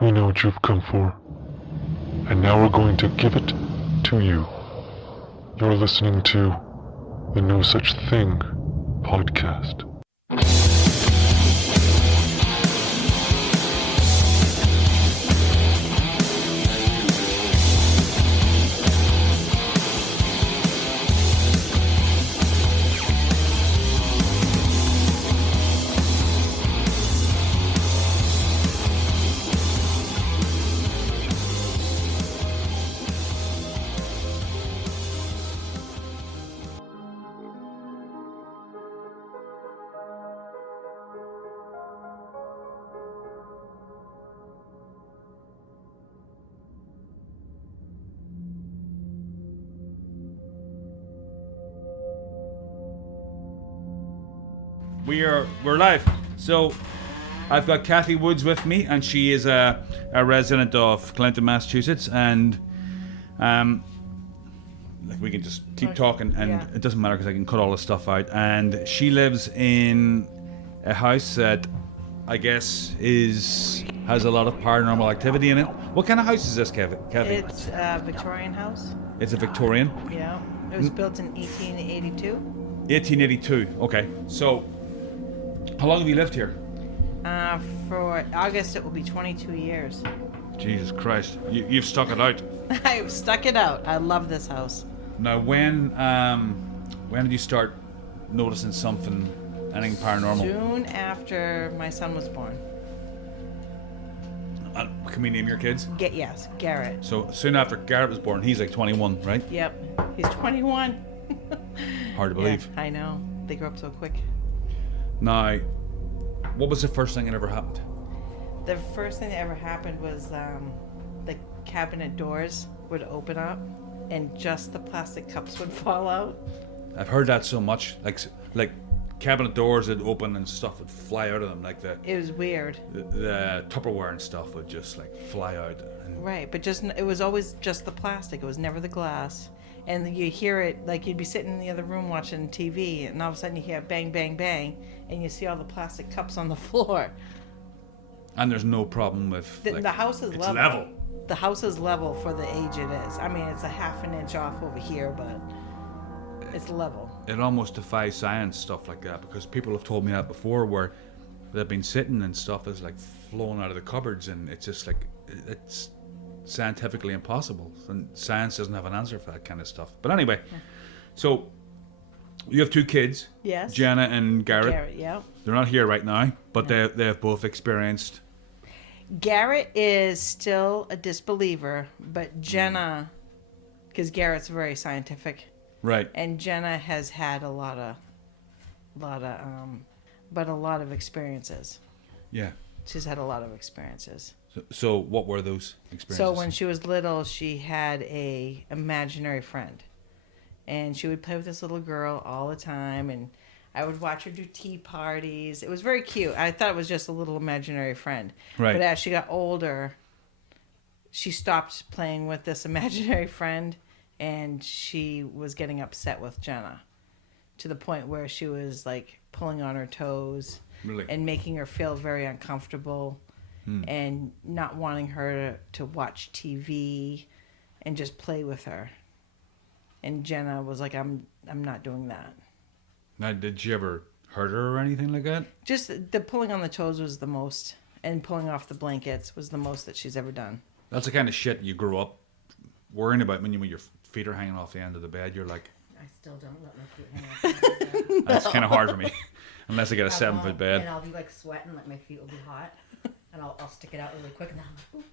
We know what you've come for, and now we're going to give it to you. You're listening to the No Such Thing podcast. We're live. So I've got Cathy Woods with me, and she is a resident of Clinton, Massachusetts, and like we can just keep talking, and it doesn't matter because I can cut all this stuff out. And she lives in a house that I guess has a lot of paranormal activity in it. What kind of house is this, Cathy? It's a Victorian house. It's a Victorian. Yeah, it was built in 1882. 1882. Okay, so how long have you lived here? For August, it will be 22 years. Jesus Christ, you've stuck it out. I've stuck it out. I love this house. Now, when did you start noticing anything paranormal? Soon after my son was born. Can we name your kids? Yes, Garrett. So soon after Garrett was born, he's like 21, right? Yep, he's 21. Hard to believe. Yeah, I know. They grow up so quick. Now, what was the first thing that ever happened? The first thing that ever happened was the cabinet doors would open up and just the plastic cups would fall out. I've heard that so much. Like cabinet doors would open and stuff would fly out of them. Like it was weird. The Tupperware and stuff would just like fly out. Right, but it was always just the plastic. It was never the glass. And you hear it, like you'd be sitting in the other room watching TV, and all of a sudden you hear bang, bang, bang, and you see all the plastic cups on the floor. And there's no problem with the house is level. level. The house is level for the age it is. I mean, it's a half an inch off over here, but it's level. It almost defies science, stuff like that, because people have told me that before, where they've been sitting and stuff is like flowing out of the cupboards, and it's just like it's scientifically impossible, and science doesn't have an answer for that kind of stuff. But anyway, so you have two kids, yes, Jenna and Garrett. Garrett, yeah. They're not here right now, but they have both experienced. Garrett is still a disbeliever, but Jenna, because Garrett's very scientific, right? And Jenna has had a lot of experiences. Yeah, she's had a lot of experiences. So what were those experiences? So when she was little, she had a imaginary friend, and she would play with this little girl all the time, and I would watch her do tea parties. It was very cute. I thought it was just a little imaginary friend. Right. But as she got older, she stopped playing with this imaginary friend, and she was getting upset with Jenna to the point where she was like pulling on her toes, really? And making her feel very uncomfortable. And not wanting her to watch TV and just play with her. And Jenna was like, I'm not doing that. Now, did you ever hurt her or anything like that? Just the pulling on the toes was the most, and pulling off the blankets was the most that she's ever done. That's the kind of shit you grew up worrying about when your feet are hanging off the end of the bed. You're like, I still don't let my feet hang off the bed. That's kind of hard for me, unless I get a 7-foot bed. And I'll be like sweating, like my feet will be hot. And I'll stick it out really quick, and then I'm like,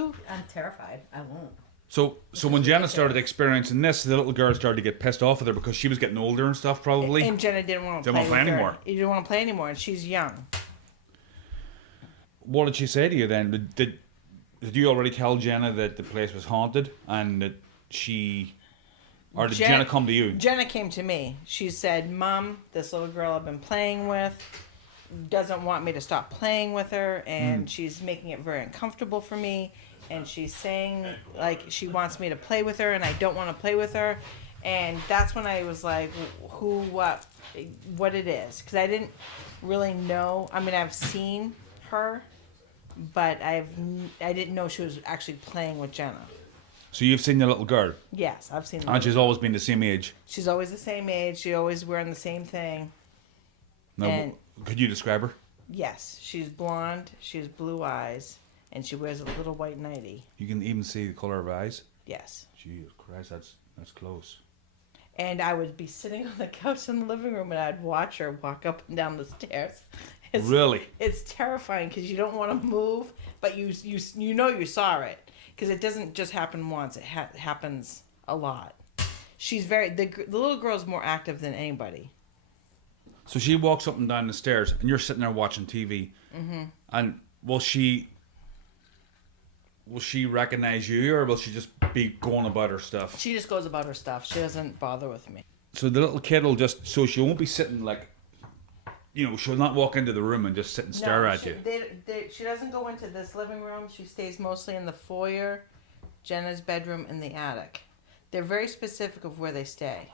Ooh. I'm terrified. I won't. So when Jenna started experiencing this, the little girl started to get pissed off with her because she was getting older and stuff, probably. And Jenna didn't want to Didn't play want to play with her. anymore. You didn't want to play anymore, and she's young. What did she say to you then? Did you already tell Jenna that the place was haunted and that she... Or did Jenna come to you? Jenna came to me. She said, Mom, this little girl I've been playing with doesn't want me to stop playing with her, and she's making it very uncomfortable for me, and she's saying like she wants me to play with her, and I don't want to play with her. And that's when I was like, what it is, because I didn't really know. I mean, I've seen her but I didn't know she was actually playing with Jenna. So you've seen the little girl, Yes, I've seen. and she's always been the same age. She's always the same age. She always wearing the same thing. Now, And- could you describe her? Yes, she's blonde. She has blue eyes, and she wears a little white nightie. You can even see the color of her eyes. Yes. Jesus Christ, that's close. And I would be sitting on the couch in the living room, and I'd watch her walk up and down the stairs. Really? It's terrifying because you don't want to move, but you know you saw it because it doesn't just happen once. It happens a lot. She's the little girl's more active than anybody. So she walks up and down the stairs, and you're sitting there watching TV. Mm-hmm. And will she recognize you, or will she just be going about her stuff? She just goes about her stuff. She doesn't bother with me. So the little kid will so she won't be sitting like, she'll not walk into the room and just sit and stare at you. She doesn't go into this living room. She stays mostly in the foyer, Jenna's bedroom, and the attic. They're very specific of where they stay.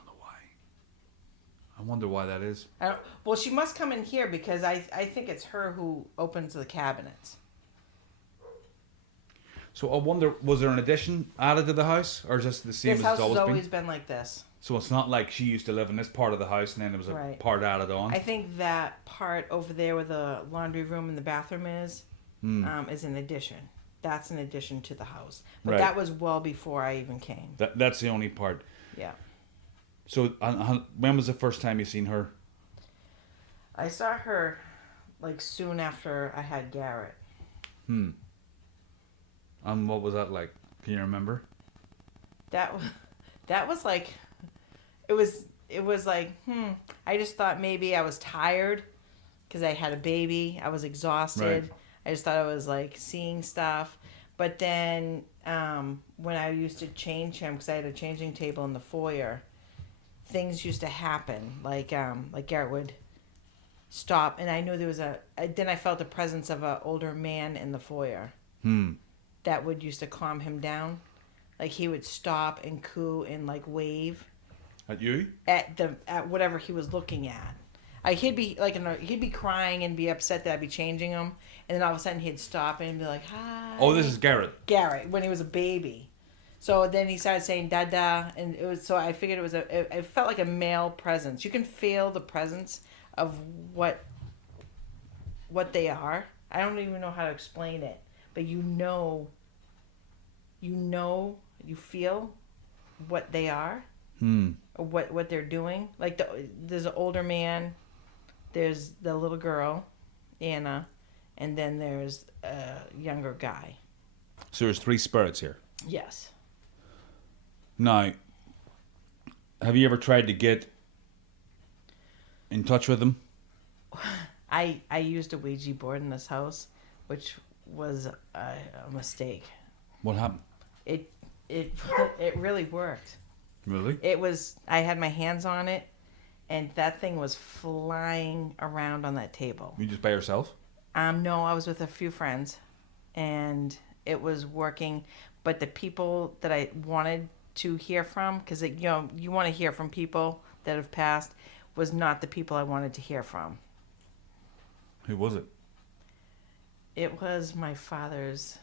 I wonder why that is. Well, she must come in here because I think it's her who opens the cabinets. So I wonder, was there an addition added to the house, or just the same This as house it's has always always been? been like this. So it's not like she used to live in this part of the house and then there was a Right. part added on. I think that part over there where the laundry room and the bathroom is an addition. That's an addition to the house. But Right. that was well before I even came. That's the only part. Yeah. So when was the first time you seen her? I saw her like soon after I had Garrett. And what was that like? Can you remember? That was like it was like I just thought maybe I was tired because I had a baby. I was exhausted. Right. I just thought I was like seeing stuff. But then when I used to change him, because I had a changing table in the foyer, things used to happen. Like Garrett would stop, and I knew there was then I felt the presence of an older man in the foyer. That would used to calm him down. Like he would stop and coo and like wave At you? at whatever he was looking at. He'd be crying and be upset that I'd be changing him, and then all of a sudden he'd stop and be like, "Hi." Oh, this is Garrett. Garrett when he was a baby. So then he started saying "Dada," and it was so I figured it felt like a male presence. You can feel the presence of what they are. I don't even know how to explain it, but you feel what they are. Or what they're doing. Like there's an older man, there's the little girl, Anna, and then there's a younger guy. So there's 3 spirits here. Yes. Now, have you ever tried to get in touch with them? I used a Ouija board in this house, which was a mistake. What happened? It really worked. Really? I had my hands on it, and that thing was flying around on that table. You just by yourself? No, I was with a few friends, and it was working. But the people that I wanted to hear from, because you want to hear from people that have passed, was not the people I wanted to hear from. Who was it? It was my father's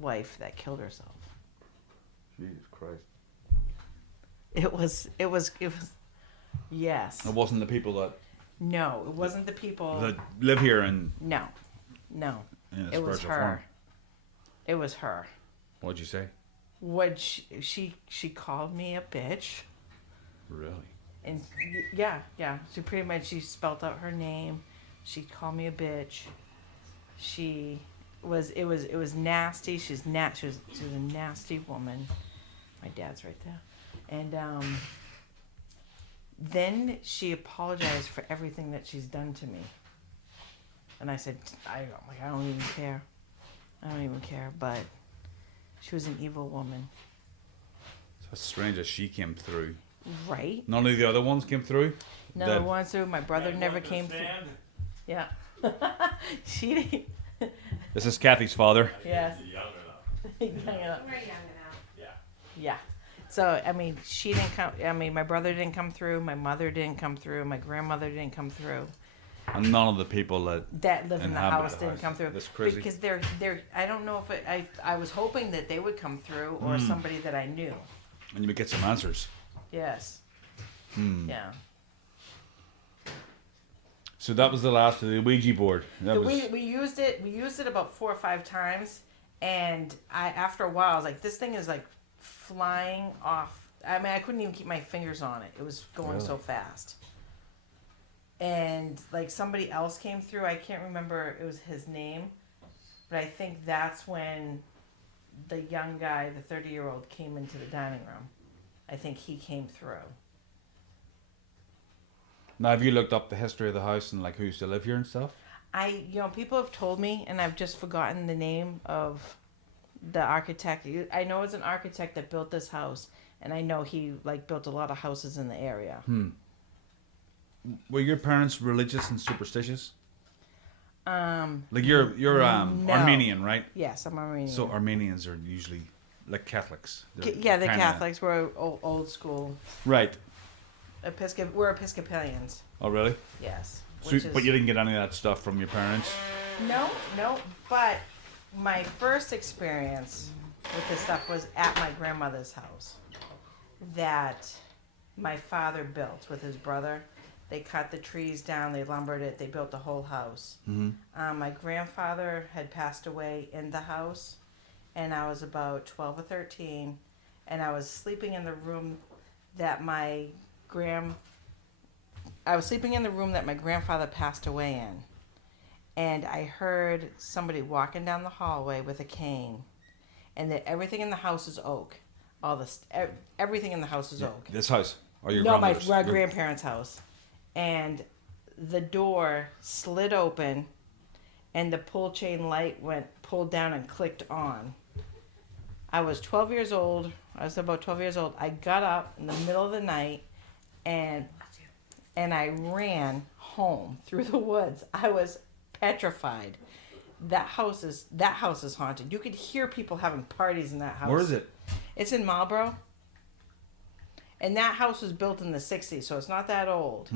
wife that killed herself. Jesus Christ. It was. Yes. It wasn't the people that No, it wasn't the people. that live here and No. in a It was spiritual her. form. It was her. What'd you say? What she called me a bitch, Really? and yeah. She pretty much spelled out her name. She called me a bitch. It was nasty. She was a nasty woman. My dad's right there, and then she apologized for everything that she's done to me. And I said, I don't even care. I don't even care. But she was an evil woman. So it's strange that she came through. Right? None of the other ones came through? None of the ones through. My brother never came through. Yeah. She didn't. This is Cathy's father. Yes. We're young enough. Yeah. So, I mean, she didn't come. I mean, my brother didn't come through. My mother didn't come through. My grandmother didn't come through. And none of the people that live in the inhabit house didn't come through. That's crazy. Because they're I don't know if I was hoping that they would come through or somebody that I knew. And you would get some answers. Yes. Yeah. So that was the last of the Ouija board. We used it about 4 or 5 times, and after a while I was like, this thing is like flying off. I mean, I couldn't even keep my fingers on it. It was going so fast. And like somebody else came through. I can't remember it was his name, but I think that's when the young guy, the 30-year-old, came into the dining room. I think he came through. Now, have you looked up the history of the house and like who used to live here and stuff? People have told me, and I've just forgotten the name of the architect. I know it's an architect that built this house, and I know he like built a lot of houses in the area. Were your parents religious and superstitious? Like you're no. Armenian, right? Yes, I'm Armenian. So Armenians are usually like Catholics. They're kinda- Catholics. We're old school. Right. We're Episcopalians. Oh, really? Yes. So, but you didn't get any of that stuff from your parents? No. But my first experience with this stuff was at my grandmother's house that my father built with his brother. They cut the trees down, they lumbered it, they built the whole house. Mm-hmm. My grandfather had passed away in the house, and I was about 12 or 13, and I was sleeping in the room that my grandfather passed away in. And I heard somebody walking down the hallway with a cane, and that everything in the house is oak. Everything in the house is oak. This house? Or your No, grandmother's? my grandparents' house. And the door slid open, and the pull chain light pulled down and clicked on. I was 12 years old. I was about 12 years old. I got up in the middle of the night, and I ran home through the woods. I was petrified. That house is haunted. You could hear people having parties in that house. Where is it? It's in Marlboro. And that house was built in the 60s, so it's not that old.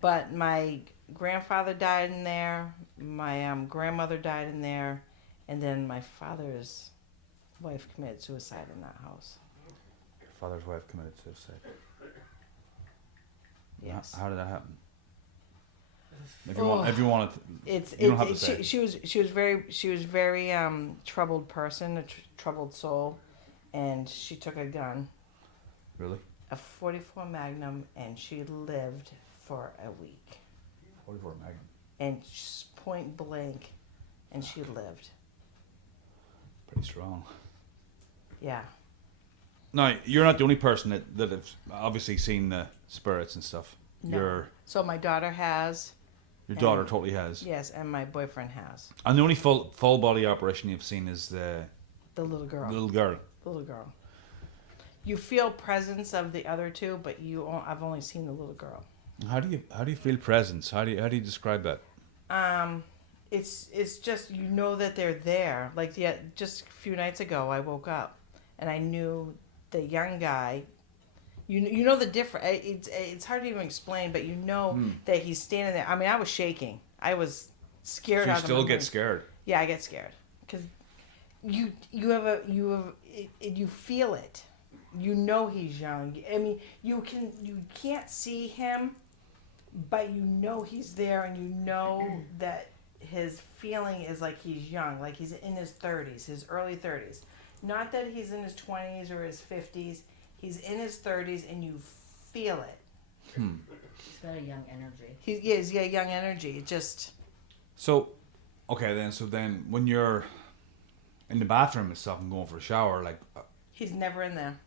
But my grandfather died in there. My grandmother died in there. And then my father's wife committed suicide in that house. Your father's wife committed suicide. Yes. How did that happen? If you want to, you don't have to say. She was very troubled person, a troubled soul, and she took a gun. Really? A 44 Magnum, and she lived for a week. 44 Magnum. And just point blank, and she lived. Pretty strong. Yeah. Now, you're not the only person that has obviously seen the spirits and stuff. No. So my daughter has. Your daughter totally has. Yes, and my boyfriend has. And the only full body apparition you've seen is the little girl. Little girl. The little girl. You feel presence of the other two, but I've only seen the little girl. How do you feel presence? How do you describe that? It's just you know that they're there. Like just a few nights ago, I woke up and I knew the young guy. You know the difference. It's hard to even explain, but you know that he's standing there. I mean, I was shaking. I was scared. So you out still of my get brain. scared. Yeah, I get scared because you feel it. You know he's young. I mean, you can't see him, but you know he's there, and you know that his feeling is like he's young, like he's in his 30s, his early 30s. Not that he's in his 20s or his 50s. He's in his 30s, and you feel it. He's got a young energy. He's got young energy. It just. So, okay then. So then, when you're in the bathroom and stuff and going for a shower, like. He's never in there.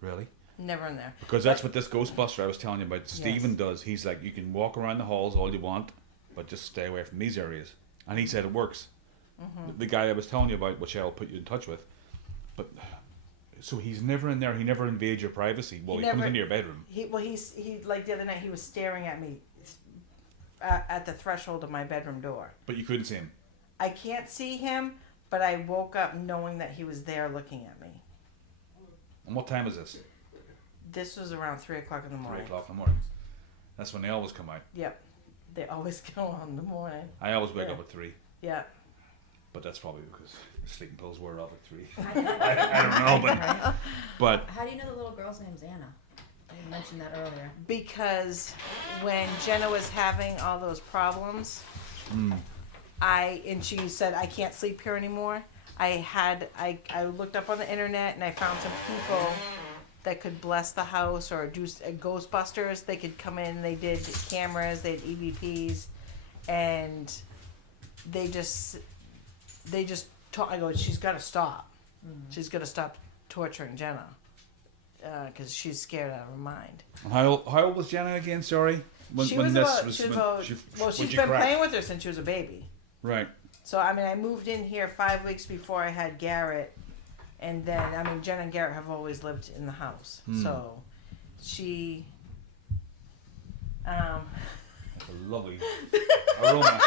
Really? Never in there. Because that's what this Ghostbuster I was telling you about, Stephen does. He's like, you can walk around the halls all you want, but just stay away from these areas. And he said it works. Mm-hmm. The guy I was telling you about, which I'll put you in touch with. But, so he's never in there, he never invades your privacy. Well, he comes into your bedroom. He like the other night, he was staring at me at the threshold of my bedroom door. But you couldn't see him? I can't see him, but I woke up knowing that he was there looking at me. And what time is this? This was around 3 o'clock in the morning. 3 o'clock in the morning. That's when they always come out. Yep. They always go on in the morning. I always wake up at 3. Yeah. But that's probably because the sleeping pills were off at 3. I don't know, but How do you know the little girl's name's Anna? You mentioned that earlier. Because when Jenna was having all those problems, and she said, I can't sleep here anymore. I looked up on the internet and I found some people that could bless the house or do Ghostbusters. They could come in. They did cameras. They had EVPs, and they just taught. I go, she's got to stop. She's got to stop torturing Jenna because she's scared out of her mind. how old was Jenna again? Sorry. She's been playing with her since she was a baby. Right. So I mean, I moved in here 5 weeks before I had Garrett, and then I mean, Jen and Garrett have always lived in the house. So she, That's a lovely aroma.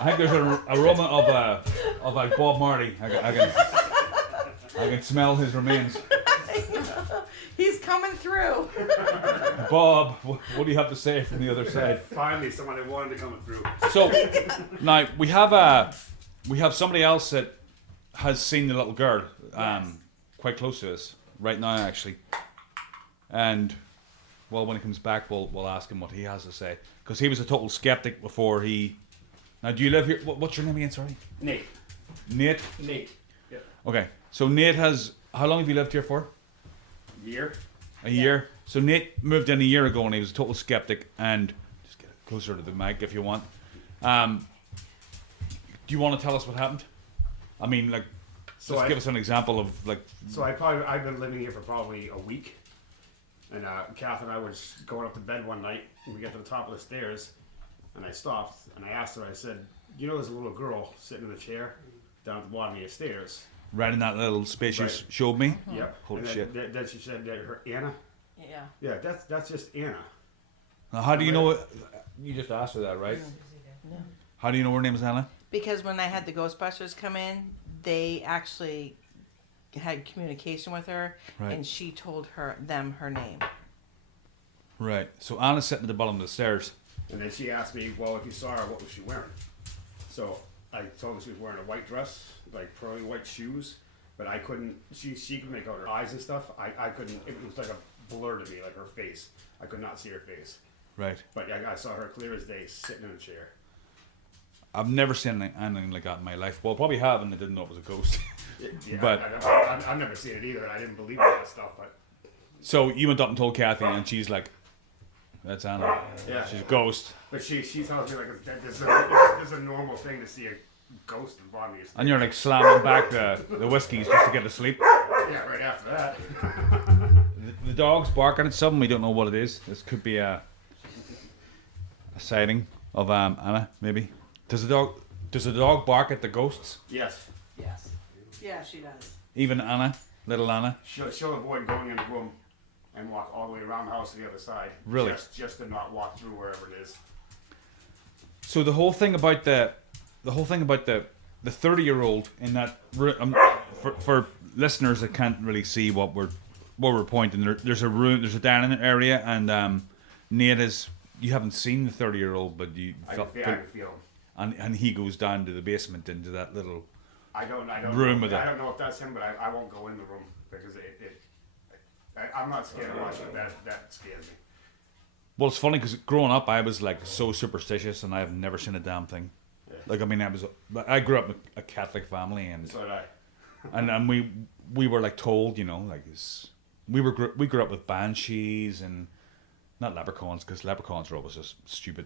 I think there's an aroma of like Bob Marley. I can smell his remains. he's coming through. Bob, what do you have to say from the other side? Finally, someone I wanted to come through. So now we have somebody else that has seen the little girl quite close to us right now actually, and well, when he comes back we'll ask him what he has to say, because he was a total skeptic before he. Now, do you live here? What's your name again? Sorry. Nate. Nate. Yeah. Okay, so Nate has. How long have you lived here for? Year. A year. So Nate moved in a year ago and he was a total skeptic. And just get closer to the mic if you want. Do you want to tell us what happened? I mean, like, just give us an example of like. So I've been living here for probably a week, and Kath and I was going up to bed one night, and we got to the top of the stairs, and I stopped and I asked her. I said, "You know, there's a little girl sitting in a chair down at the bottom of the stairs." Right in that little space you Right. showed me. Yep. Holy and shit. Then she said that her Anna. Yeah. Yeah, that's just Anna. Now, how do you know it? You just asked her that, right? Yeah. How do you know her name is Anna? Because when I had the Ghostbusters come in, they actually had communication with her, Right. and she told them her name. Right. So Anna's sitting at the bottom of the stairs. And then she asked me, well, if you saw her, what was she wearing? So I told her she was wearing a white dress, like pearly white shoes, but I couldn't, she could make out her eyes and stuff. I couldn't, it was like a blur to me, like her face. I could not see her face. Right. But I saw her clear as day, sitting in a chair. I've never seen anything like that in my life. Well, probably have, and I didn't know it was a ghost. Yeah, But- I've never seen it either, and I didn't believe in that stuff, but So you went up and told Cathy, and she's like, "That's Anna. yeah. She's a ghost." But she tells me like this is a normal thing to see a ghost in the bottom of your And you're like slamming back the whiskeys just to get to sleep. Yeah, right after that. The dog's barking at something. We don't know what it is. This could be a sighting of Anna, maybe. Does the dog bark at the ghosts? Yes. Yes. Yeah, she does. Even Anna, little Anna. She'll avoid going in the room and walk all the way around the house to the other side. Really? Just to not walk through wherever it is. So the whole thing about the 30-year-old in that room, for listeners that can't really see what we're pointing, there's a room, there's a dining area, and Nate is. You haven't seen the 30-year-old, but I can feel him. and he goes down to the basement into that little. I don't room know, with it. I don't know if that's him, but I won't go in the room because I'm not scared of watching that scares me. Well, it's funny because growing up, I was like so superstitious, and I have never seen a damn thing. Yeah. Like, I mean, I grew up in a Catholic family, and So did I. and we were like told, you know, like we grew up with banshees and not leprechauns, because leprechauns are always just stupid.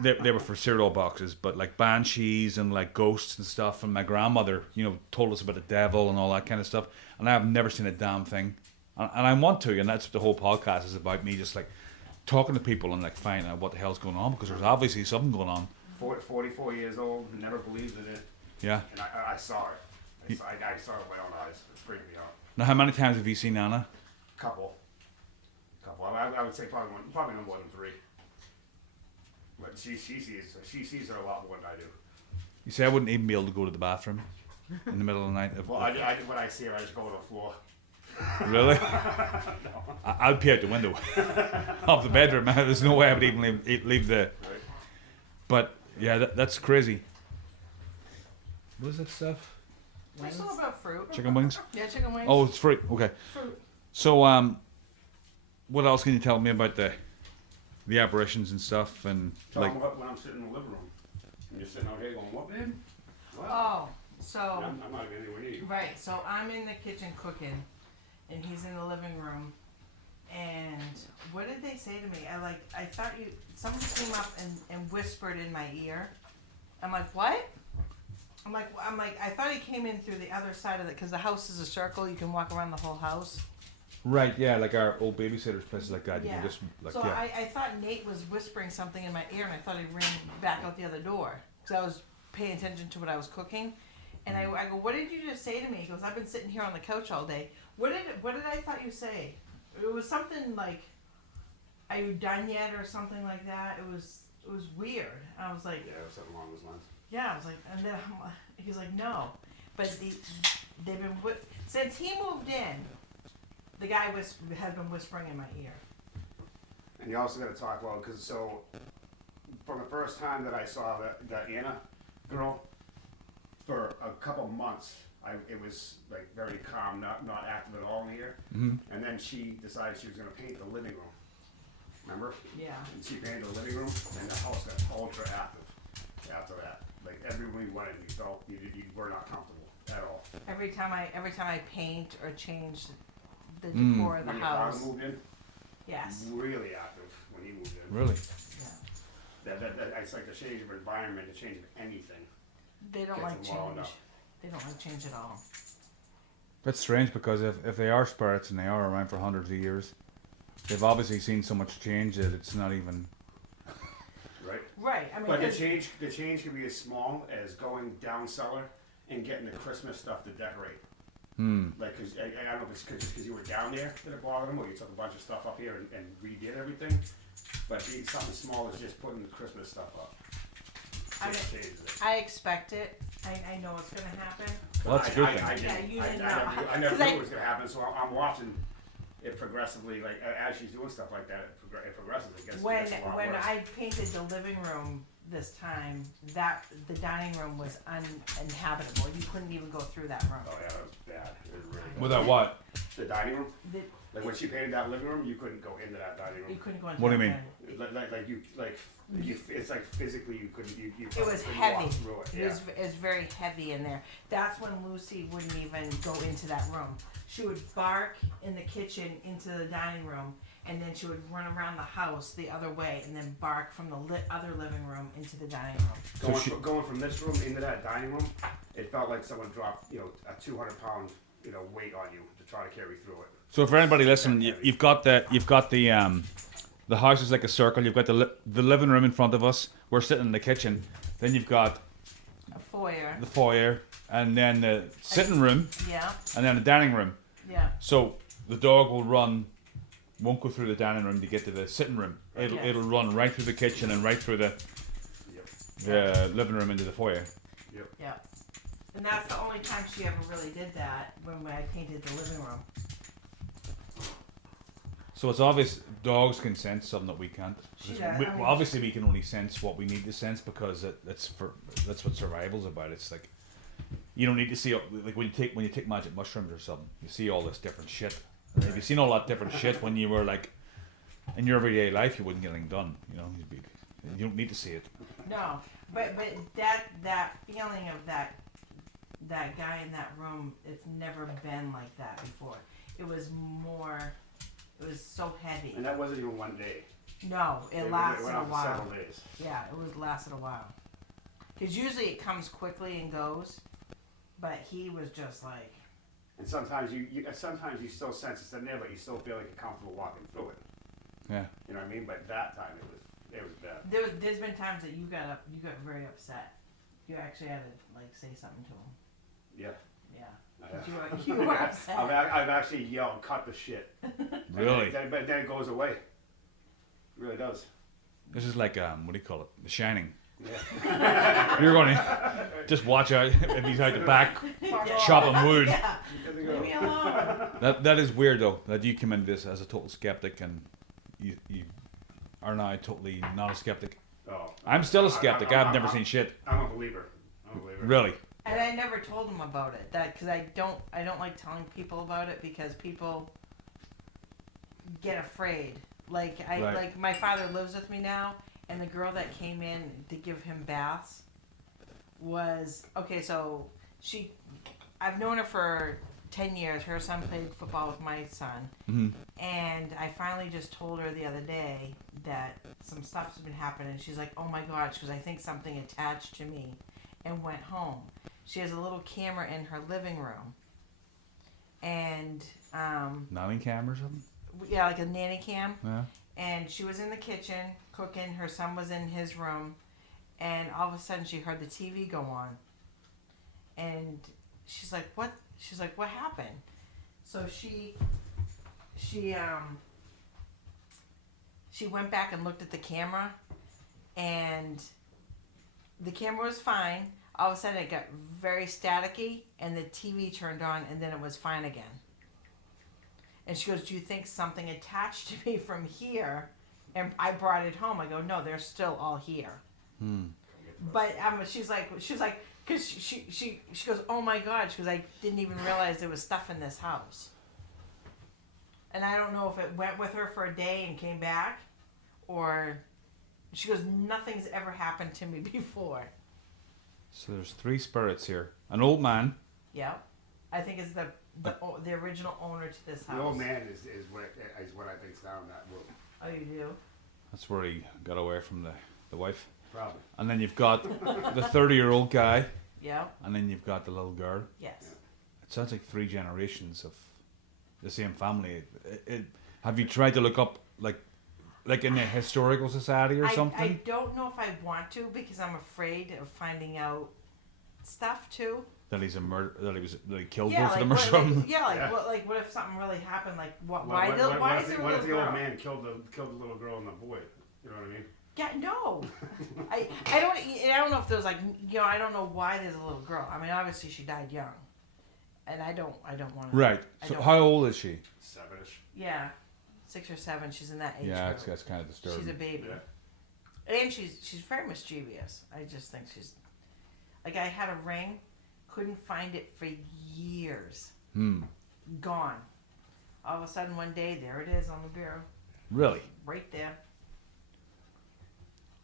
They were for cereal boxes, but like banshees and like ghosts and stuff. And my grandmother, you know, told us about the devil and all that kind of stuff. And I have never seen a damn thing, and I want to, and that's what the whole podcast is about. Me just like talking to people and like finding out what the hell's going on, because there's obviously something going on. 44 years old, never believed in it, Yeah. and I saw it. I saw it with my own eyes. It freaked me out. Now, how many times have you seen Anna? Couple. I would say probably no more than 3. But she sees her a lot more than I do. You say I wouldn't even be able to go to the bathroom in the middle of the night. Well, when I see her, I just go to the floor. Really? I'd peer out the window of the bedroom. There's no way I would even leave the. But yeah, that's crazy. What is that stuff? It's all about fruit. Chicken wings? Yeah, chicken wings. Oh, it's free. Okay. Fruit. So what else can you tell me about the apparitions and stuff and Tell like? them what when I'm sitting in the living room. And you're sitting out here going, what, babe? What? Oh, so I'm not even anywhere near you. right. So I'm in the kitchen cooking, and he's in the living room. And what did they say to me? I thought someone came up and whispered in my ear. I'm like, what? I'm like, I thought he came in through the other side of it because the house is a circle. You can walk around the whole house. Right, yeah, like our old babysitter's place like that. You Yeah. can just like So yeah. I thought Nate was whispering something in my ear, and I thought he ran back out the other door because I was paying attention to what I was cooking. And I go, what did you just say to me? He goes, I've been sitting here on the couch all day. What did I thought you say? It was something like, are you done yet or something like that. It was weird. I was like, Yeah, it was something along those lines. yeah. I was like, and then he's like, no, but they've been since he moved in. The guy has been whispering in my ear. And you also got to talk about, because so, from the first time that I saw that Anna girl, for a couple months, it was like very calm, not active at all in here. Mhm. And then she decided she was going to paint the living room. Remember? Yeah. And she painted the living room, and the house got ultra active after that. Like everywhere you went in, you felt you were not comfortable at all. Every time I paint or change the decor of the When your house. father moved in, Yes. really active when he moved in. Really? Yeah. That it's like a change of environment, a change of anything. They don't Gets like them wound change. up. They don't like change at all. That's strange because if they are spirits and they are around for hundreds of years, they've obviously seen so much change that it's not even. Right? Right. I mean, But the 'cause- change can be as small as going down cellar and getting the Christmas stuff to decorate. Like, cause I don't know if it's because you were down there that it bothered them, or you took a bunch of stuff up here and redid everything. But something small is just putting the Christmas stuff up. I Just mean, changes it. I expect it. I know it's gonna happen. Well, that's a good thing. I Yeah, didn't. you didn't I know. never 'Cause knew I- it was gonna happen, so I'm watching it progressively. Like as she's doing stuff like that, it progresses. It gets a lot When worse. I painted the living room this time, the dining room was uninhabitable. You couldn't even go through that room. Oh yeah, that was bad. It was really bad. Without what? The dining room. The, Like when she painted that living room, you couldn't go into that dining you room. couldn't go into What do you that mean? dining- It's like physically you couldn't. You It was couldn't heavy. walk through it. It was very heavy in there. That's when Lucy wouldn't even go into that room. She would bark in the kitchen into the dining room, and then she would run around the house the other way, and then bark from the other living room into the dining room. Going from this room into that dining room, it felt like someone dropped a 200-pound weight on you to try to carry through it. So for anybody listening, you've got the house is like a circle. You've got the living room in front of us. We're sitting in the kitchen. Then you've got A foyer. the foyer, and then the sitting room, Yeah, and then the dining room. yeah. So the dog won't go through the dining room to get to the sitting room. Yeah. It'll run right through the kitchen and right through the living room into the foyer. Yeah. And that's the only time she ever really did that, when I painted the living room. So it's obvious dogs can sense something that we can't. She does, Well, obviously we can only sense what we need to sense because that's what survival's about. It's like you don't need to see like when you take magic mushrooms or something, you see all this different shit. And if you've seen all that different shit when you were like in your everyday life, you wouldn't get anything done. You don't need to see it. No, but that feeling of that guy in that room, it's never been like that before. It was so heavy. And that wasn't even one day. No, it It lasted went a on for while. several days. Yeah, it lasted a while. Because usually it comes quickly and goes, but he was just like, And sometimes you still sense it's in there, but you still feel like you're comfortable walking through it. Yeah. You know what I mean? But that time it was bad. there's been times that you got very upset. You actually had to like say something to him. Yeah. Yeah. I have. 'Cause you were upset. I've actually yelled, "Cut the shit!" Really? But then it goes away. It really does. This is like what do you call it? The Shining. Yeah. You're going to just watch out if he's out the back chopping wood. Yeah. Leave me alone. That is weird though. That you come into this as a total skeptic and you are now totally not a skeptic. Oh, I'm still a skeptic. I've never seen shit. I'm a believer. Really? And I never told him about it. That because I don't like telling people about it because people get afraid. Like Right. like my father lives with me now, and the girl that came in to give him baths was okay. So I've known her for 10 years. Her son played football with my son, and I finally just told her the other day that some stuff's been happening. She's like, "Oh my God," because I think something attached to me, and went home. She has a little camera in her living room, and Nanny cam or something? yeah, like a nanny cam. Yeah. And she was in the kitchen cooking. Her son was in his room, and all of a sudden she heard the TV go on. And she's like, "What?" She's like, "What happened?" So she went back and looked at the camera, and the camera was fine. All of a sudden it got very staticky, and the TV turned on, and then it was fine again. And she goes, "Do you think something attached to me from here?" And I brought it home. I go, "No, they're still all here." But she's like, because she goes, "Oh my God," she goes, "I didn't even realize there was stuff in this house." And I don't know if it went with her for a day and came back, or she goes, "Nothing's ever happened to me before." So there's 3 spirits here. An old man. Yep. I think it's the original owner to this house. The old man is what I think's down in that room. Oh, you do? That's where he got away from the wife. Probably. And then you've got the 30-year-old guy. Yep. And then you've got the little girl. Yes. It sounds like 3 generations of the same family. Have you tried to look up like in a historical society or something? I don't know if I want to because I'm afraid of finding out stuff too. That he's a murder. That he killed Yeah, both like, of them or what, something. yeah. What if something really happened? Like what? Why is there a What little if the girl? old man killed the little girl and the boy? You know what I mean? Yeah, no. I don't know if there's like I don't know why there's a little girl. I mean, obviously she died young, and I don't want to. Right. So how old is she? 7-ish. Yeah, 6 or 7. She's in that age. Yeah, group. that's kind of disturbing. She's a baby. Yeah. And she's very mischievous. I just think she's like I had a ring, couldn't find it for years. Gone. All of a sudden one day there it is on the bureau. Really? Right there.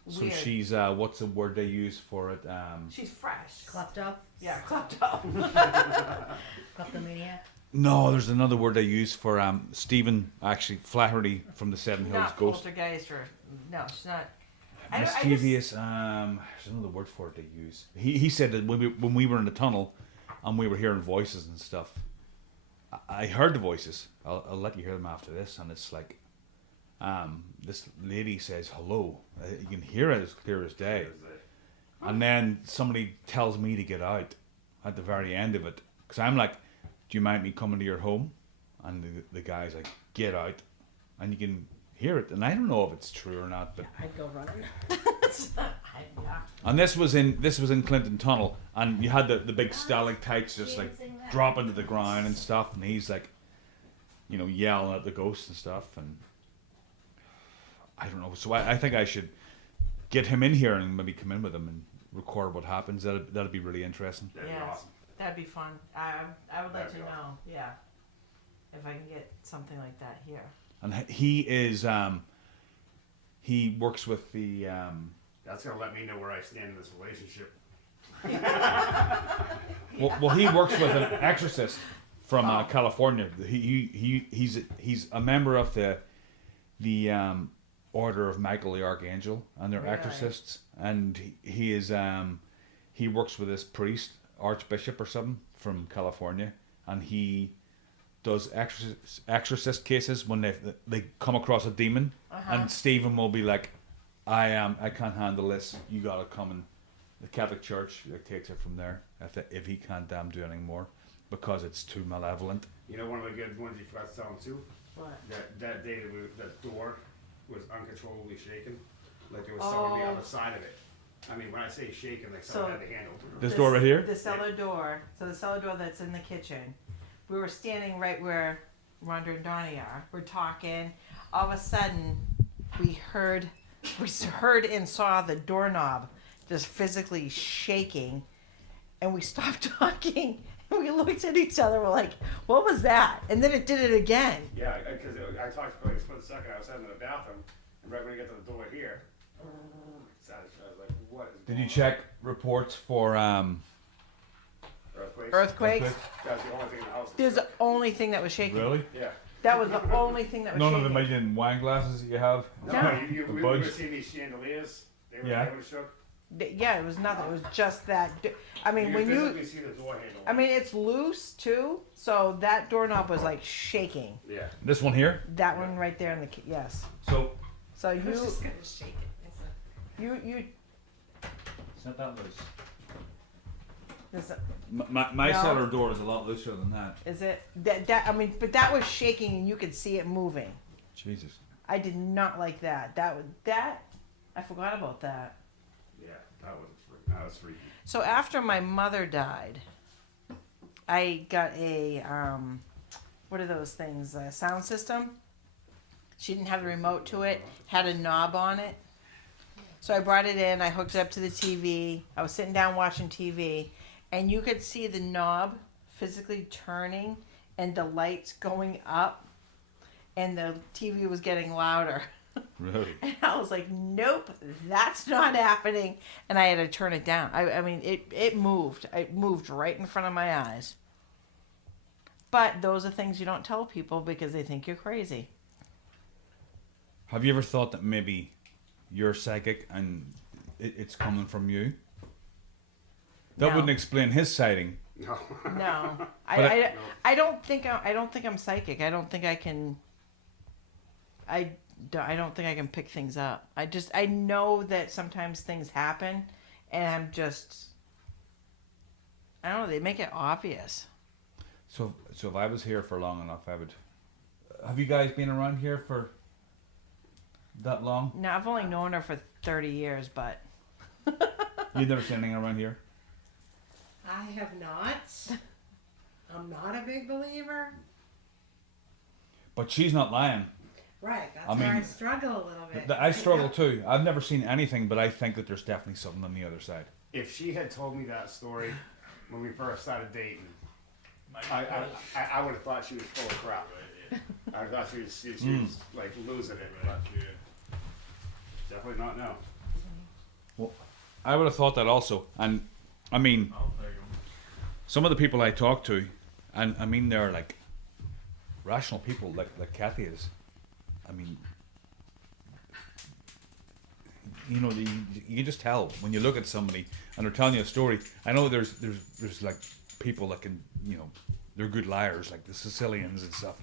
So Weird. she's what's the word they use for it? She's fresh. Klepto? Yeah, klepto. Kleptomaniac? No, there's another word they use for Stephen actually Flaherty from the Seven Hills Not Ghost. poltergeist or no, she's not. I Mischievous. There's another word for it they use. He said that when we were in the tunnel and we were hearing voices and stuff. I heard the voices. I'll let you hear them after this, and it's like, this lady says hello. You can hear it as clear as day. And then somebody tells me to get out at the very end of it, because I'm like, "Do you mind me coming to your home?" And the guy's like, "Get out," and you can hear it. And I don't know if it's true or not, but I'd go running. yeah. and this was in Clinton Tunnel, and you had the big stalactites just like dropping to the ground and stuff, and he's like, yelling at the ghosts and stuff, and I don't know. So I think I should get him in here and maybe come in with him and record what happens. That'd be really interesting. That'd be Yes. awesome. That'd be fun. I would let That'd you be know. Yeah. If I can get something like that here. And he is he works with the That's gonna let me know where I stand in this relationship. well he works with an exorcist from California. He's a member of the Order of Michael the Archangel, and they're Really? exorcists, and he works with this priest, archbishop or something from California, and he does exorcist cases when they come across a demon, and Stephen will be like, I can't handle this, you gotta come, and the Catholic Church takes it from there if he can't do anything more because it's too malevolent. You know, one of the good ones you forgot to tell him too. What? That day that door was uncontrollably shaken, like there was someone on the other side of it. I mean, when I say shaken, like someone had the handle. This door right here? The cellar door. So the cellar door that's in the kitchen. We were standing right where Rhonda and Donnie are. We're talking. All of a sudden, we heard we heard and saw the doorknob just physically shaking, and we stopped talking. And we looked at each other. We're like, "What was that?" And then it did it again. Yeah, because I talked to Cody a split second. I was sitting in the bathroom, and right when I get to the door here, I was like, "What is?" Did you check reports for Earthquakes. That's the only thing in the house. There's the only thing that was shaking. Really? Yeah. That was the only thing that was None shaking. of the million wine glasses that you have. No. We budge. were seeing these chandeliers. They were, Yeah. they were shook. Yeah, it was nothing. It was just that. I mean, You when could you, physically see the door handle. I mean, it's loose too. So that doorknob was like shaking. Yeah. This one here. That one right there in the yes. So So I was you just gonna shake it. It's you it's not that loose. this, My No. cellar door is a lot looser than that. is it that I mean, but that was shaking and you could see it moving. Jesus. I did not like that. That I forgot about that. Yeah. That was freaky. So after my mother died, I got a what are those things? A sound system. She didn't have the remote to it. Had a knob on it. So I brought it in. I hooked it up to the TV. I was sitting down watching TV, and you could see the knob physically turning, and the lights going up, and the TV was getting louder. Really? And I was like, nope, that's not happening. And I had to turn it down. I mean, it moved. It moved right in front of my eyes. But those are things you don't tell people because they think you're crazy. Have you ever thought that maybe you're psychic and it's coming from you? That No. wouldn't explain his sighting. No. No, But I don't think I'm psychic. I don't think I can. I don't think I can pick things up. I know that sometimes things happen, and I'm just. I don't know. They make it obvious. So if I was here for long enough, I would. Have you guys been around here for that long? No, I've only known her for 30 years, but You've never seen anything around here? I have not. I'm not a big believer. But she's not lying. Right, that's I where I mean, struggle a little bit. I struggle too. I've never seen anything, but I think that there's definitely something on the other side. If she had told me that story when we first started dating, I would have thought she was full of crap. I thought she was like losing it, but definitely not now. Well, I would have thought that also. And I mean, some of the people I talk to, and I mean, they're like rational people, like Cathy is. I mean, you know, you can just tell when you look at somebody and they're telling you a story. I know there's like people that can, you know, they're good liars, like the Sicilians and stuff.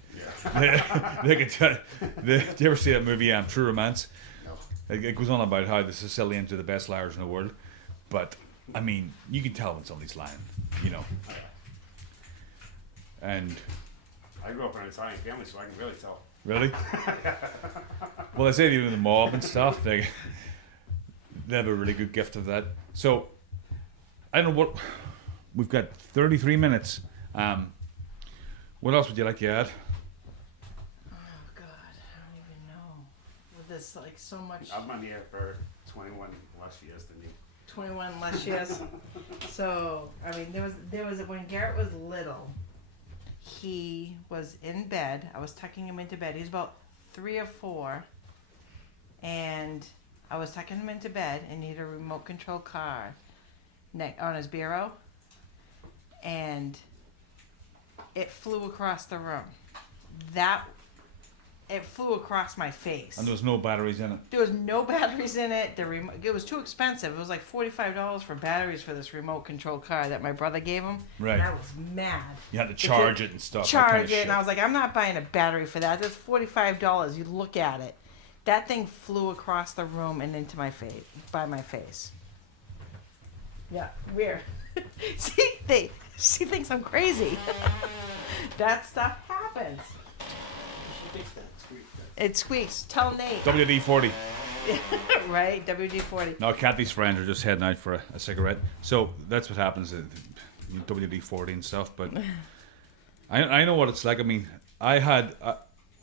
Yeah. they can tell. Do you ever see that movie, True Romance? No. It goes on about how the Sicilians are the best liars in the world, but I mean, you can tell when somebody's lying, you know. And I grew up in an Italian family, so I can really tell. really, well, I say even the mob and stuff, they have a really good gift of that. So I don't know what we've got. 33 minutes. What else would you like to add? oh god, I don't even know. With this like so much. I've been here for 21 less years than you. 21 less years. So, I mean, there was when Garrett was little, he was in bed. I was tucking him into bed. He was about 3 or 4, and I was tucking him into bed, and he had a remote control car on his bureau, and it flew across the room. It flew across my face. And there was no batteries in it. There was no batteries in it. It was too expensive. It was like $45 for batteries for this remote control car that my brother gave him. Right. And I was mad. You had to charge it and stuff. that kind Charge of it, shit. and I was like, I'm not buying a battery for that. That's $45. You look at it. That thing flew across the room and into my face, by my face. Yeah, weird. She thinks I'm crazy. That stuff happens. It squeaks. Tell Nate. WD-40. Right? WD-40. No, Cathy's friends are just heading out for a cigarette. So that's what happens. WD-40 and stuff. But I know what it's like. I mean, I had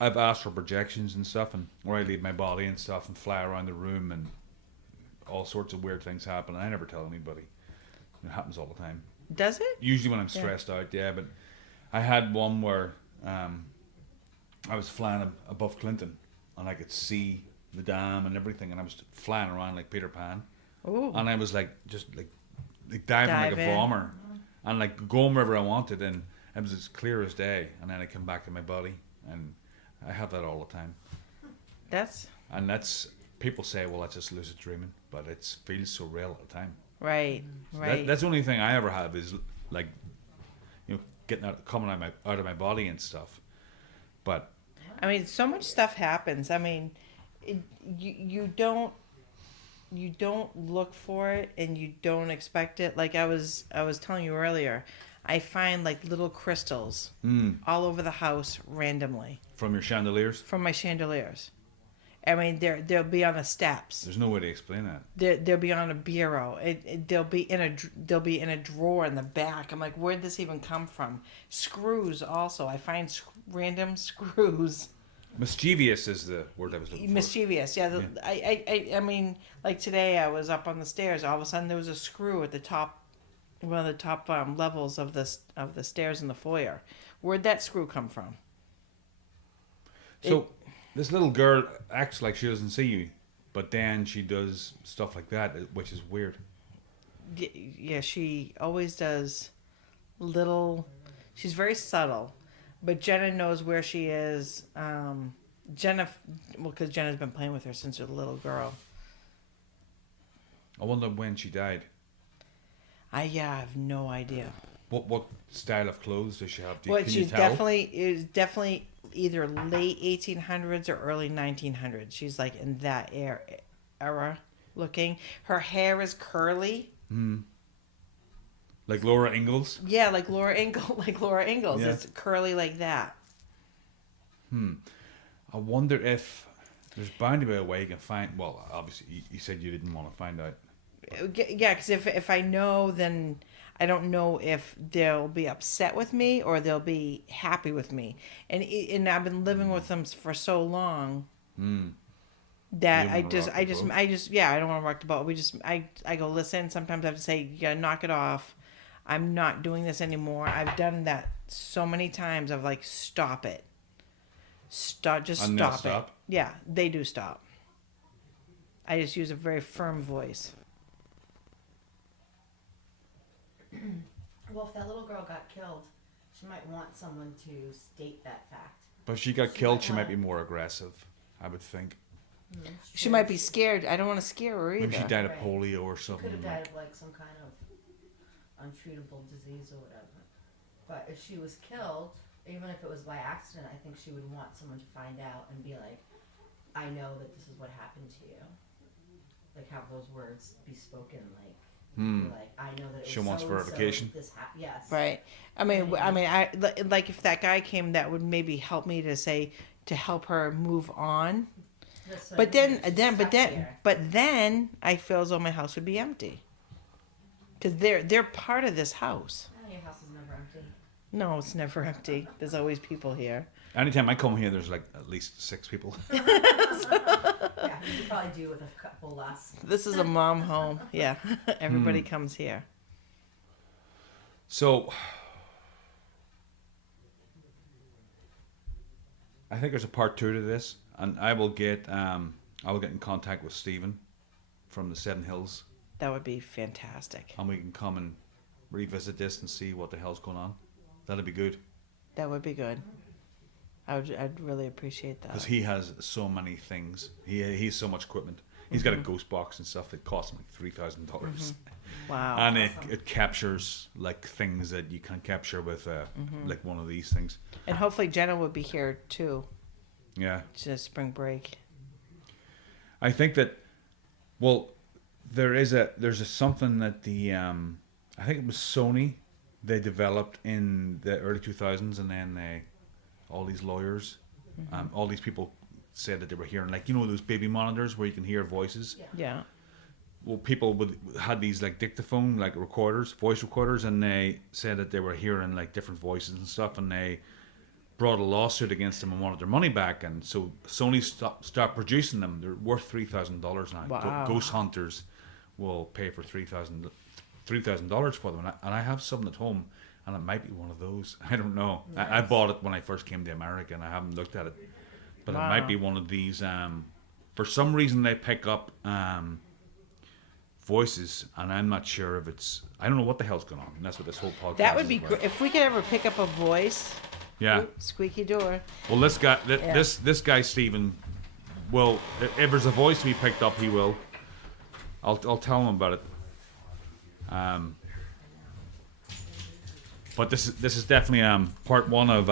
I've asked for projections and stuff, and where I leave my body and stuff, and fly around the room, and all sorts of weird things happen. And I never tell anybody. It happens all the time. Does it? Usually when I'm stressed out, yeah. But I had one where I was flying above Clinton, and I could see the dam and everything, and I was flying around like Peter Pan. Ooh. And I was like diving like a bomber, and like going wherever I wanted, and it was as clear as day. And then I come back to my body, and I have that all the time. That's people say, well, that's just lucid dreaming, but it feels so real at the time. Right. So Right. that's the only thing I ever have is like, coming out of my body and stuff. But I mean, so much stuff happens. I mean, you don't look for it and you don't expect it. Like I was telling you earlier, I find like little crystals all over the house randomly from your chandeliers, from my chandeliers. I mean, they'll be on the steps. there's no way to explain that. They'll be on a bureau. They'll be in a drawer in the back. I'm like, where'd this even come from? Screws also. I find random screws. Mischievous is the word I was looking for. Mischievous, yeah. I mean, like today, I was up on the stairs. All of a sudden, there was a screw at the top, one of the top levels of the stairs in the foyer. Where'd that screw come from? So this little girl acts like she doesn't see you, but then she does stuff like that, which is weird. Yeah, she always does little. She's very subtle, but Jenna knows where she is. Because Jenna's been playing with her since she was a little girl. I wonder when she died. I have no idea. What style of clothes does she have? Well, can she's you tell? definitely either late 1800s or early 1900s. She's like in that era looking. Her hair is curly. Like Laura Ingalls? Yeah, like Laura Ingalls. Yeah. It's curly like that. I wonder if there's bound to be a way you can find. Well, obviously, you said you didn't want to find out. Yeah, because if I know, then I don't know if they'll be upset with me or they'll be happy with me. And I've been living with them for so long that You I don't wanna rock the boat? I don't want to rock the boat. I go, listen, sometimes I have to say, you gotta knock it off. I'm not doing this anymore. I've done that so many times. I've like, stop it. Just And they'll stop it. stop? Yeah, they do stop. I just use a very firm voice. Well, if that little girl got killed, she might want someone to state that fact. But if she got She killed, might she might not. be more aggressive, I would think. She might be scared. I don't want to scare her either. Maybe she died of Right. polio or She something. could have died of like some kind of untreatable disease or whatever. But if she was killed, even if it was by accident, I think she would want someone to find out and be like, I know that this is what happened to you. Like have those words be spoken, like be like, I know that it She was wants so-and-so, verification. This happened. Yes. Right. I mean, like if that guy came, that would maybe help me to help her move on. That's what But I mean, then, she's stuck here. but then I feel as though my house would be empty. Because they're part of this house. Oh, your house is never empty. No, it's never empty. There's always people here. Anytime I come here, there's like at least 6 people. Yeah, you could probably do with a couple less. This is a mom home. Yeah, everybody comes here. So, I think there's a part 2 to this, and I will get in contact with Stephen from the Seven Hills, That would be fantastic. and we can come and revisit this and see what the hell's going on. That'd be good, That would be good. I'd really appreciate because that. he has so many things. He's so much equipment. He's got a ghost box and stuff that costs him like $3,000, Wow. and it captures like things that you can't capture with like one of these things. And hopefully Jenna would be here too. Yeah. Just spring break. I think that, well, there's a something that the I think it was Sony, they developed in the early 2000s, and then all these lawyers, all these people said that they were hearing, like, you know, those baby monitors where you can hear voices. Yeah. Well, people had these like dictaphone, like recorders, voice recorders, and they said that they were hearing like different voices and stuff, and they brought a lawsuit against them and wanted their money back, and so Sony stopped producing them. They're worth $3,000 now. Wow. Ghost hunters will pay for $3,000 for them, and I have some at home, and it might be one of those. I don't know. I bought it when I first came to America, and I haven't looked at it, but it might be one of these. For some reason, they pick up voices, and I'm not sure if it's. I don't know what the hell's going on. And that's what this whole podcast. That would be is about. great if we could ever pick up a voice. Yeah. Squeaky door. Well, this guy Stephen, will if there's a voice to be picked up, he will. I'll tell him about it. But this is definitely part one of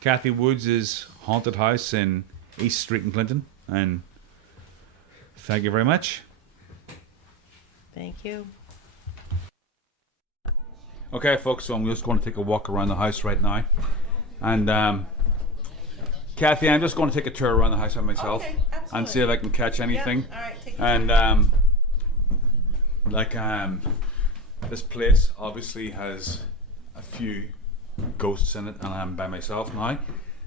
Cathy Woods' haunted house in East Street in Clinton, and thank you very much. Thank you. Okay, folks, so I'm just going to take a walk around the house right now. And, Cathy, I'm just going to take a tour around the house by myself. Okay, and see if I can catch anything. Yeah, all right, take your And, this place obviously has a few ghosts in it, and I'm by myself now.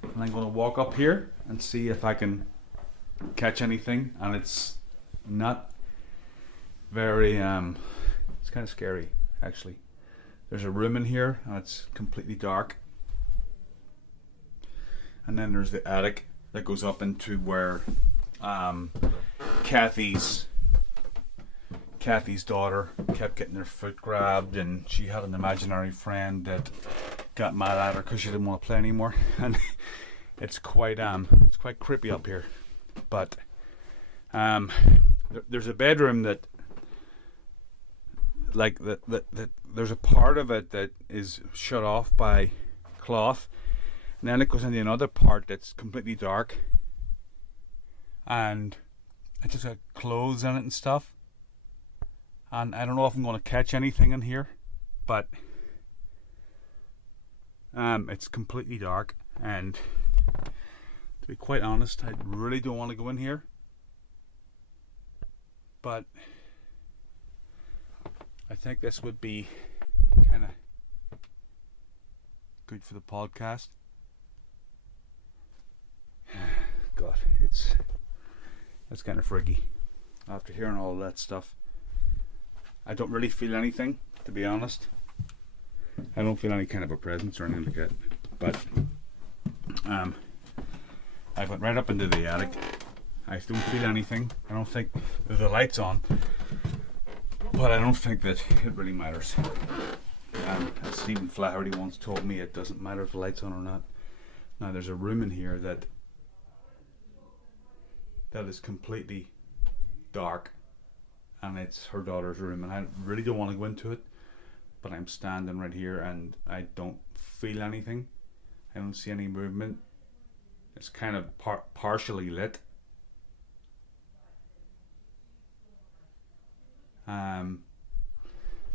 And I'm going to walk up here and see if I can catch anything. And it's not very, it's kind of scary, actually. There's a room in here, and it's completely dark. And then there's the attic that goes up into where Cathy's daughter kept getting her foot grabbed, and she had an imaginary friend that got mad at her because she didn't want to play anymore. And it's quite creepy up here. But there's a bedroom that, like that there's a part of it that is shut off by cloth, and then it goes into another part that's completely dark, and it just got clothes in it and stuff. And I don't know if I'm going to catch anything in here, but it's completely dark, and to be quite honest, I really don't want to go in here. But I think this would be kind of good for the podcast. God, it's kind of freaky. After hearing all that stuff, I don't really feel anything, to be honest. I don't feel any kind of a presence or anything like that. But I went right up into the attic. I don't feel anything. I don't think there's the lights on. But I don't think that it really matters. As Stephen Flaherty once told me, it doesn't matter if the light's on or not. Now there's a room in here that is completely dark, and it's her daughter's room, and I really don't want to go into it, but I'm standing right here and I don't feel anything. I don't see any movement. It's kind of partially lit.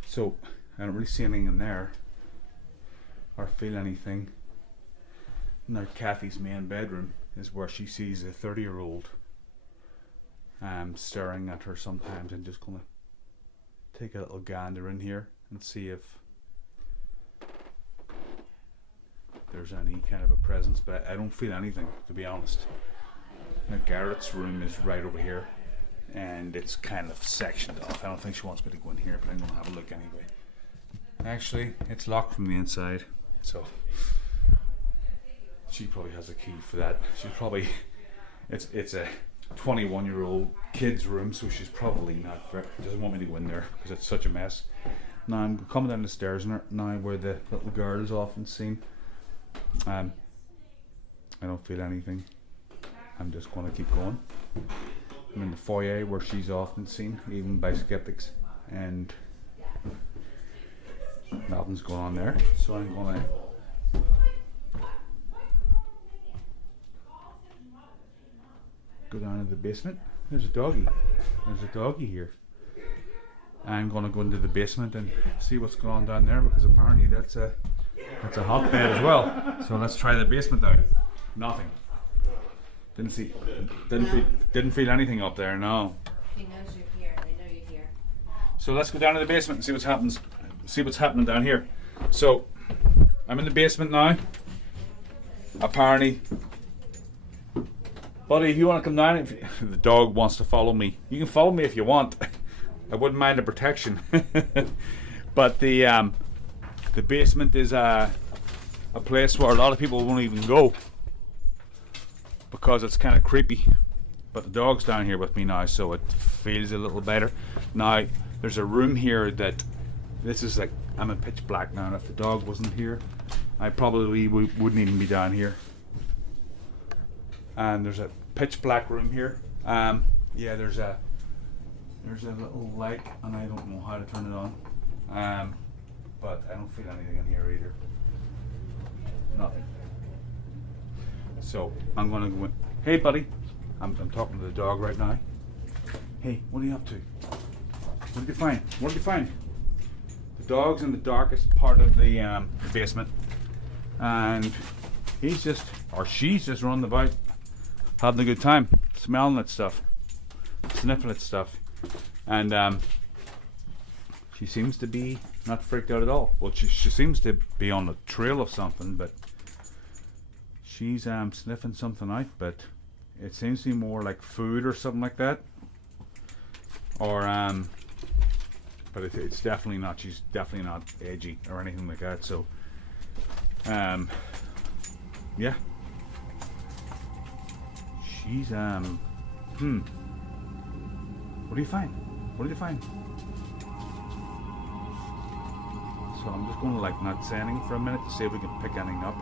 So I don't really see anything in there or feel anything. Now Cathy's main bedroom is where she sees a 30-year-old staring at her sometimes, and just gonna take a little gander in here and see if there's any kind of a presence, but I don't feel anything, to be honest. Now Garrett's room is right over here, and it's kind of sectioned off. I don't think she wants me to go in here, but I'm going to have a look anyway. Actually, it's locked from the inside, so she probably has a key for that. She's probably, it's a 21-year-old kid's room, so she's probably not doesn't want me to go in there because it's such a mess. Now I'm coming down the stairs now where the little girl is often seen. I don't feel anything. I'm just going to keep going. I'm in the foyer where she's often seen, even by skeptics, and nothing's going on there. So I'm going to go down to the basement. There's a doggy. There's a doggy here. I'm going to go into the basement and see what's going on down there, because apparently that's a hotbed as well. So let's try the basement out. Nothing. Didn't feel anything up there. No. He knows you're here. They know you're here. So let's go down to the basement and see what's happening down here. So I'm in the basement now. Apparently. Buddy, if you want to come down, if the dog wants to follow me, you can follow me if you want. I wouldn't mind the protection. But the basement is a place where a lot of people won't even go because it's kind of creepy. But the dog's down here with me now, so it feels a little better. Now, there's a room here that this is like, I'm in pitch black now, and if the dog wasn't here, I probably wouldn't even be down here. And there's a pitch black room here. Yeah, there's a little light, and I don't know how to turn it on. But I don't feel anything in here either. Nothing. So I'm gonna go in. Hey, buddy. I'm talking to the dog right now. Hey, what are you up to? What did you find? What did you find? The dog's in the darkest part of the basement, and he's just, or she's just running about, having a good time, smelling at stuff, sniffing at stuff, and she seems to be not freaked out at all. Well, she seems to be on a trail of something, but she's sniffing something out, but it seems to be more like food or something like that, or but it's definitely not, she's definitely not edgy or anything like that, so yeah, she's what do you find? What did you find? So I'm just going to like not say anything for a minute to see if we can pick anything up.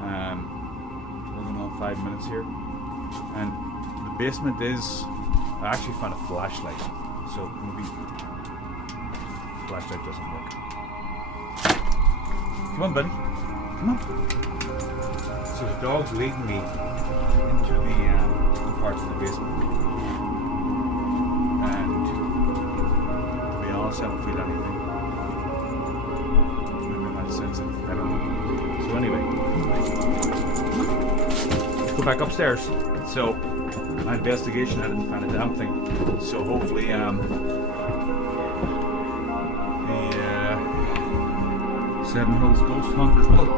We're going on 5 minutes here, and the basement is, I actually found a flashlight, so maybe the flashlight doesn't work. Come on, buddy, come on. So the dog's leading me into the parts of the basement, and to be honest, I don't feel anything. Maybe I'm not sensing, I don't know. So anyway, let's go back upstairs. So my investigation, I didn't find a damn thing. So hopefully the Seven Hills Ghost Hunters will.